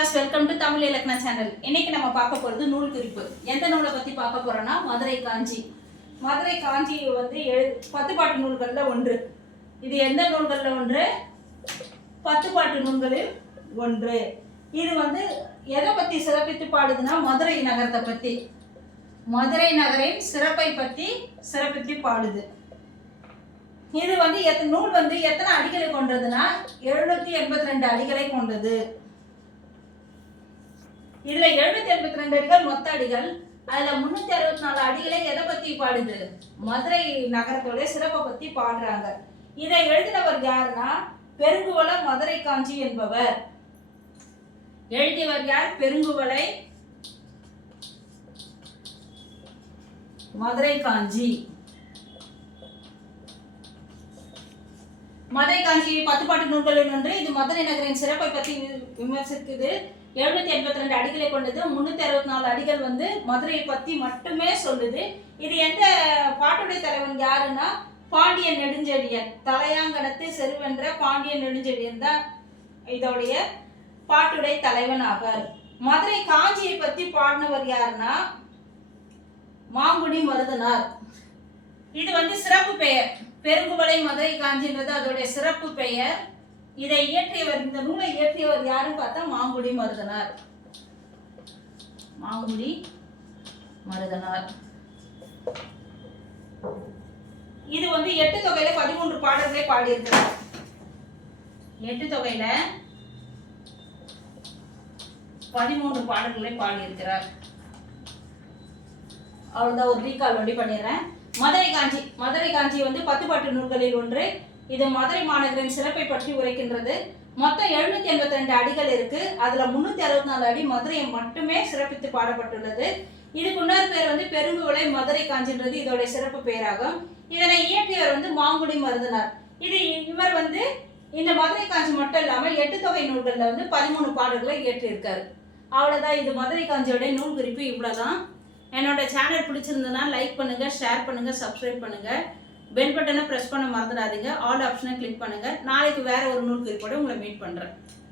Welcome to Tamil இலக்கண channel இன்னைக்கு நம்ம பார்க்க போறது நூல் குறிப்பு. எந்த நூலை பத்தி பார்க்க போறோம்னா மதுரை காஞ்சி. மதுரை காஞ்சி வந்து எழு பத்து பாட்டு நூல்களில் ஒன்று. இது எந்த நூல்களில் ஒன்று? பத்து பாட்டு நூல்களில் ஒன்று. இது வந்து எதை பத்தி சிறப்பித்து பாடுதுன்னா மதுரை நகரத்தை பத்தி. மதுரை நகரின் சிறப்பை பத்தி சிறப்பித்து பாடுது. இது வந்து எத் நூல் வந்து எத்தனை அடிகளை கொண்டதுன்னா எழுநூத்தி எண்பத்தி ரெண்டு அடிகளை கொண்டது. இதுல எழுநூத்தி எண்பத்தி ரெண்டு அடிகள் மொத்த அடிகள். அதுல முன்னூத்தி அறுபத்தி நாலு அடிகளை எதை பத்தி பாடுது? மதுரை நகரத்தோட சிறப்பை பத்தி பாடுறாங்க. இதை எழுதினவர் யாருன்னா பெருங்குவள மதுரை காஞ்சி என்பவர். எழுதியவர் யார்? பெருங்குவளை மதுரை காஞ்சி. மதுரை காஞ்சி பத்து பாட்டு நூல்களில் ஒன்று. இது மதுரை நகரின் சிறப்பை பற்றி வி- விமர்சிக்குது. எழுநூத்தி எண்பத்தி ரெண்டு அடிகளை கொண்டது. முன்னூத்தி அறுபத்தி நாலு அடிகள் வந்து மதுரையை பத்தி மட்டுமே சொல்லுது. இது எந்த பாட்டுடைய தலைவன் யாருன்னா பாண்டிய நெடுஞ்செழியன். தலையாங்கணத்து செருவென்ற பாண்டிய நெடுஞ்செழியன் தான் இதோடைய பாட்டுடைய தலைவன் ஆவார். மதுரை காஞ்சியை பத்தி பாடினவர் யாருன்னா மாங்குடி மருதனார். இது வந்து சிறப்பு பெயர். பெருங்குவளை மதுரை காஞ்சின்றது அதோடைய சிறப்பு பெயர். இதை இயற்றியவர் இந்த நூலை இயற்றியவர் யாருன்னு பார்த்தா மாங்குடி மருதனார். மாங்குடி மருதனார். இது வந்து எட்டு தொகையில பதிமூன்று பாடல்களை பாடியிருக்கிறார். எட்டு தொகையில பதிமூன்று பாடல்களை பாடியிருக்கிறார். அவ்வளோதான் ஒரு ரீகால் வண்டி பண்ணிடுறேன். மதுரை காஞ்சி மதுரை காஞ்சி வந்து பத்து பாட்டு நூல்களில் ஒன்று இது மதுரை மாநகரின் சிறப்பை பற்றி உரைக்கின்றது. மொத்தம் எழுநூத்தி எண்பத்தி ரெண்டு அடிகள் இருக்கு. அதுல முன்னூத்தி அறுபத்தி நாலு அடி மதுரையை மட்டுமே சிறப்பித்து பாடப்பட்டுள்ளது. இதுக்கு இன்னொரு பேர் வந்து பெருங்குவளை மதுரை காஞ்சின்றது. இதோட சிறப்பு பெயராகும் இதனை இயற்றியவர் வந்து மாங்குடி மருதனார். இது இவர் வந்து இந்த மதுரை காஞ்சி மட்டும் இல்லாமல் எட்டு தொகை நூல்களில் வந்து பதிமூணு பாடல்களை இயற்றியிருக்காரு. அவ்வளோதான் இது மதுரை காஞ்சியோடைய நூல் குறிப்பு இவ்வளோதான் என்னோட சேனல் பிடிச்சிருந்ததுன்னா லைக் பண்ணுங்க ஷேர் பண்ணுங்க சப்ஸ்கிரைப் பண்ணுங்க. பெல் பட்டனை ப்ரெஸ் பண்ண மறந்துடாதீங்க. ஆல் ஆப்ஷனை கிளிக் பண்ணுங்க. நாளைக்கு வேற ஒரு நூல் குறிப்போடு உங்களை மீட் பண்றேன்.